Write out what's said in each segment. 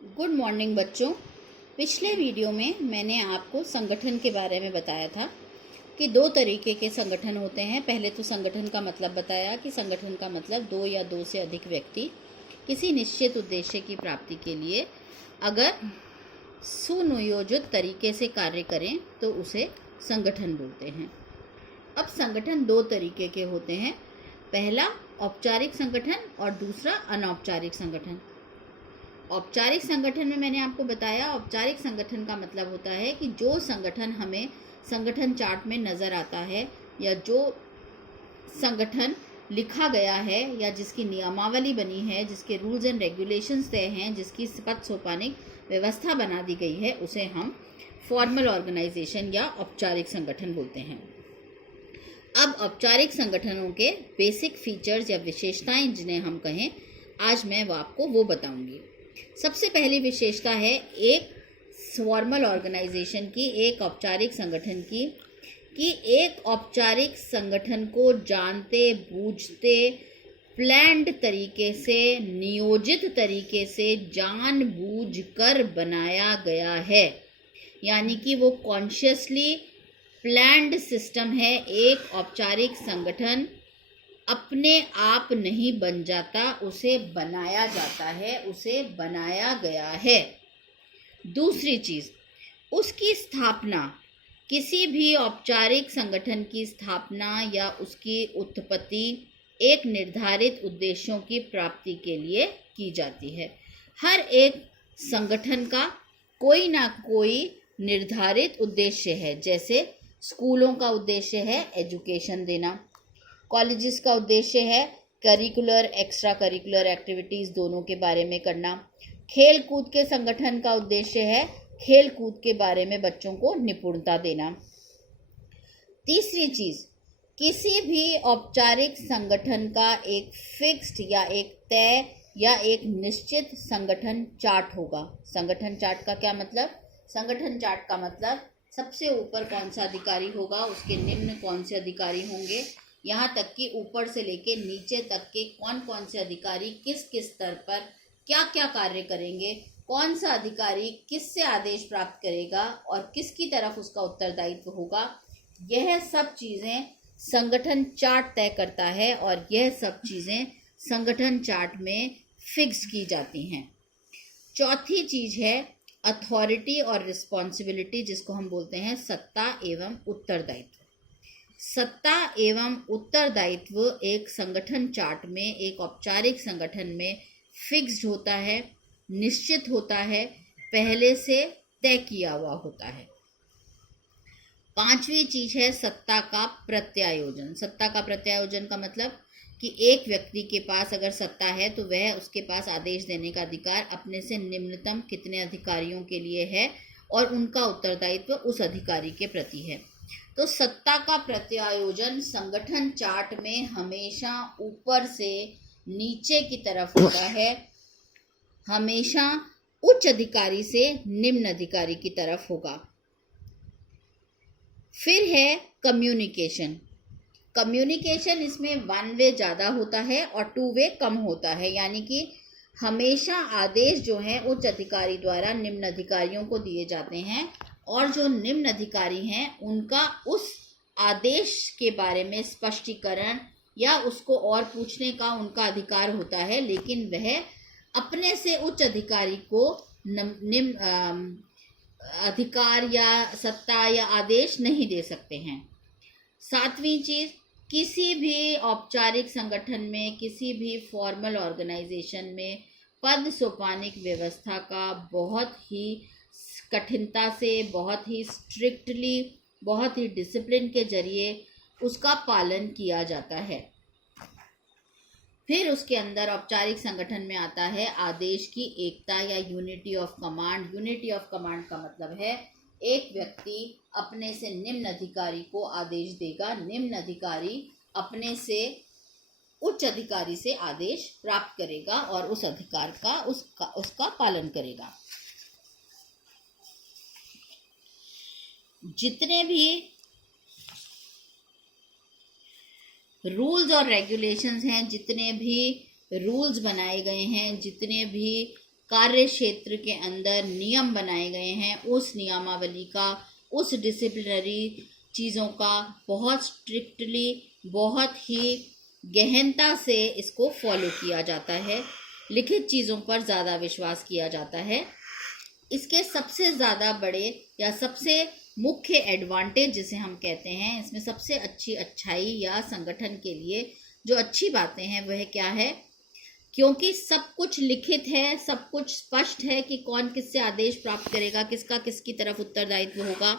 Good morning बच्चों। पिछले video में मैंने आपको संगठन के बारे में बताया था कि दो तरीके के संगठन होते हैं। पहले तो संगठन का मतलब बताया कि संगठन का मतलब दो या दो से अधिक व्यक्ति किसी निश्चित उद्देश्य की प्राप्ति के लिए अगर सुनियोजित तरीके से कार्य करें तो उसे संगठन बोलते हैं। अब संगठन दो तरीके के होते हैं, पहला औपचारिक संगठन और दूसरा अनौपचारिक संगठन। औपचारिक संगठन में मैंने आपको बताया, औपचारिक संगठन का मतलब होता है कि जो संगठन हमें संगठन चार्ट में नज़र आता है या जो संगठन लिखा गया है या जिसकी नियमावली बनी है, जिसके रूल्स एंड रेगुलेशंस तय हैं, जिसकी पद सोपानिक व्यवस्था बना दी गई है, उसे हम फॉर्मल ऑर्गेनाइजेशन या औपचारिक संगठन बोलते हैं। अब औपचारिक संगठनों के बेसिक फीचर्स या विशेषताएं जिन्हें हम कहें, आज मैं आपको वो बताऊंगी। सबसे पहली विशेषता है एक फॉर्मल ऑर्गेनाइजेशन की, एक औपचारिक संगठन की, कि एक औपचारिक संगठन को जानते बूझते प्लान्ड तरीके से, नियोजित तरीके से, जानबूझकर बनाया गया है। यानी कि वो कॉन्शियसली प्लान्ड सिस्टम है। एक औपचारिक संगठन अपने आप नहीं बन जाता, उसे बनाया जाता है, उसे बनाया गया है। दूसरी चीज़, उसकी स्थापना, किसी भी औपचारिक संगठन की स्थापना या उसकी उत्पत्ति एक निर्धारित उद्देश्यों की प्राप्ति के लिए की जाती है। हर एक संगठन का कोई ना कोई निर्धारित उद्देश्य है। जैसे स्कूलों का उद्देश्य है एजुकेशन देना, कॉलेजेस का उद्देश्य है करिकुलर एक्स्ट्रा करिकुलर एक्टिविटीज़ दोनों के बारे में करना, खेल कूद के संगठन का उद्देश्य है खेल कूद के बारे में बच्चों को निपुणता देना। तीसरी चीज़, किसी भी औपचारिक संगठन का एक फिक्स्ड या एक तय या एक निश्चित संगठन चार्ट होगा। संगठन चार्ट का क्या मतलब? संगठन चार्ट का मतलब सबसे ऊपर कौन सा अधिकारी होगा, उसके निम्न कौन से अधिकारी होंगे, यहाँ तक कि ऊपर से लेके नीचे तक के कौन कौन से अधिकारी किस किस स्तर पर क्या क्या कार्य करेंगे, कौन सा अधिकारी किससे आदेश प्राप्त करेगा और किसकी तरफ उसका उत्तरदायित्व होगा, यह सब चीज़ें संगठन चार्ट तय करता है और यह सब चीज़ें संगठन चार्ट में फिक्स की जाती हैं। चौथी चीज़ है अथॉरिटी और रिस्पॉन्सिबिलिटी, जिसको हम बोलते हैं सत्ता एवं उत्तरदायित्व। सत्ता एवं उत्तरदायित्व एक संगठन चार्ट में, एक औपचारिक संगठन में फिक्स्ड होता है, निश्चित होता है, पहले से तय किया हुआ होता है। पांचवी चीज है सत्ता का प्रत्यायोजन। सत्ता का प्रत्यायोजन का मतलब कि एक व्यक्ति के पास अगर सत्ता है तो वह उसके पास आदेश देने का अधिकार अपने से निम्नतम कितने अधिकारियों के लिए है और उनका उत्तरदायित्व उस अधिकारी के प्रति है। तो सत्ता का प्रत्यायोजन संगठन चार्ट में हमेशा ऊपर से नीचे की तरफ होता है, हमेशा उच्च अधिकारी से निम्न अधिकारी की तरफ होगा। फिर है कम्युनिकेशन। कम्युनिकेशन इसमें वन वे ज़्यादा होता है और टू वे कम होता है। यानी कि हमेशा आदेश जो हैं उच्च अधिकारी द्वारा निम्न अधिकारियों को दिए जाते हैं और जो निम्न अधिकारी हैं उनका उस आदेश के बारे में स्पष्टीकरण या उसको और पूछने का उनका अधिकार होता है, लेकिन वह अपने से उच्च अधिकारी को निम्न अधिकार या सत्ता या आदेश नहीं दे सकते हैं। सातवीं चीज़, किसी भी औपचारिक संगठन में, किसी भी फॉर्मल ऑर्गेनाइजेशन में पद सोपानिक व्यवस्था का बहुत ही कठिनता से, बहुत ही स्ट्रिक्टली, बहुत ही डिसिप्लिन के जरिए उसका पालन किया जाता है। फिर उसके अंदर औपचारिक संगठन में आता है आदेश की एकता या unity of command. Unity of command का मतलब है एक व्यक्ति अपने से निम्न अधिकारी को आदेश देगा, निम्न अधिकारी अपने से उच्च अधिकारी से आदेश प्राप्त करेगा और उस अधिकार का उसका पालन करेगा। जितने भी रूल्स और रेगुलेशंस हैं, जितने भी रूल्स बनाए गए हैं, जितने भी कार्य क्षेत्र के अंदर नियम बनाए गए हैं, उस नियमावली का, उस डिसिप्लिनरी चीज़ों का बहुत स्ट्रिक्टली, बहुत ही गहनता से इसको फॉलो किया जाता है। लिखित चीज़ों पर ज़्यादा विश्वास किया जाता है। इसके सबसे ज़्यादा बड़े या सबसे मुख्य एडवांटेज जिसे हम कहते हैं, इसमें सबसे अच्छी अच्छाई या संगठन के लिए जो अच्छी बातें हैं वह क्या है? क्योंकि सब कुछ लिखित है, सब कुछ स्पष्ट है कि कौन किससे आदेश प्राप्त करेगा, किसका किसकी तरफ उत्तरदायित्व होगा,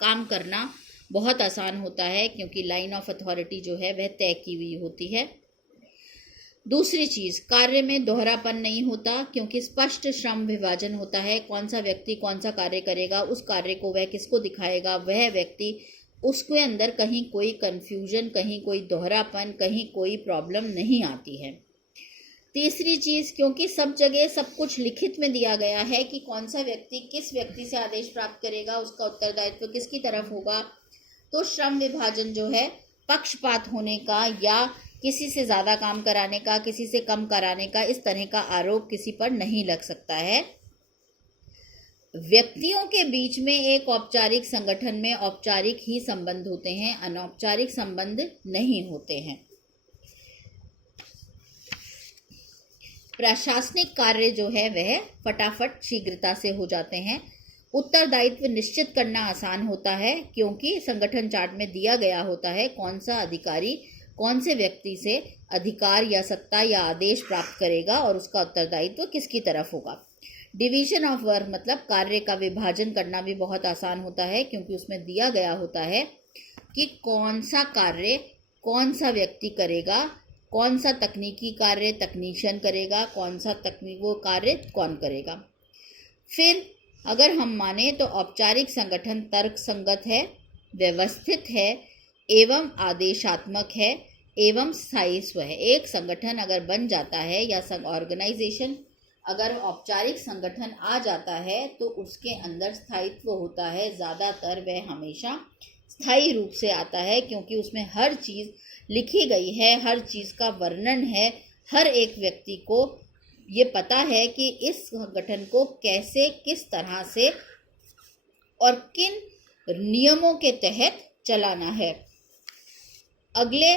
काम करना बहुत आसान होता है क्योंकि लाइन ऑफ अथॉरिटी जो है वह तय की हुई होती है। दूसरी चीज़, कार्य में दोहरापन नहीं होता क्योंकि स्पष्ट श्रम विभाजन होता है। कौन सा व्यक्ति कौन सा कार्य करेगा, उस कार्य को वह किसको दिखाएगा, वह व्यक्ति, उसके अंदर कहीं कोई कन्फ्यूजन, कहीं कोई दोहरापन, कहीं कोई प्रॉब्लम नहीं आती है। तीसरी चीज़, क्योंकि सब जगह सब कुछ लिखित में दिया गया है कि कौन सा व्यक्ति किस व्यक्ति से आदेश प्राप्त करेगा, उसका उत्तरदायित्व किसकी तरफ होगा, तो श्रम विभाजन जो है पक्षपात होने का या किसी से ज़्यादा काम कराने का, किसी से कम कराने का, इस तरह का आरोप किसी पर नहीं लग सकता है। व्यक्तियों के बीच में एक औपचारिक संगठन में औपचारिक ही संबंध होते हैं, अनौपचारिक संबंध नहीं होते हैं। प्रशासनिक कार्य जो है वह फटाफट शीघ्रता से हो जाते हैं। उत्तरदायित्व निश्चित करना आसान होता है क्योंकि संगठन चार्ट में दिया गया होता है कौन सा अधिकारी कौन से व्यक्ति से अधिकार या सत्ता या आदेश प्राप्त करेगा और उसका उत्तरदायित्व किसकी तरफ होगा। डिवीजन ऑफ वर्क मतलब कार्य का विभाजन करना भी बहुत आसान होता है क्योंकि उसमें दिया गया होता है कि कौन सा कार्य कौन सा व्यक्ति करेगा, कौन सा तकनीकी कार्य तकनीशियन करेगा, कौन सा वो कार्य कौन करेगा। फिर अगर हम माने तो औपचारिक संगठन तर्क संगत है, व्यवस्थित है एवं आदेशात्मक है एवं स्थायित्व है। एक संगठन अगर बन जाता है या ऑर्गेनाइजेशन अगर औपचारिक संगठन आ जाता है तो उसके अंदर स्थायित्व होता है। ज़्यादातर वह हमेशा स्थायी रूप से आता है क्योंकि उसमें हर चीज़ लिखी गई है, हर चीज़ का वर्णन है, हर एक व्यक्ति को ये पता है कि इस संगठन को कैसे किस तरह से और किन नियमों के तहत चलाना है। अगले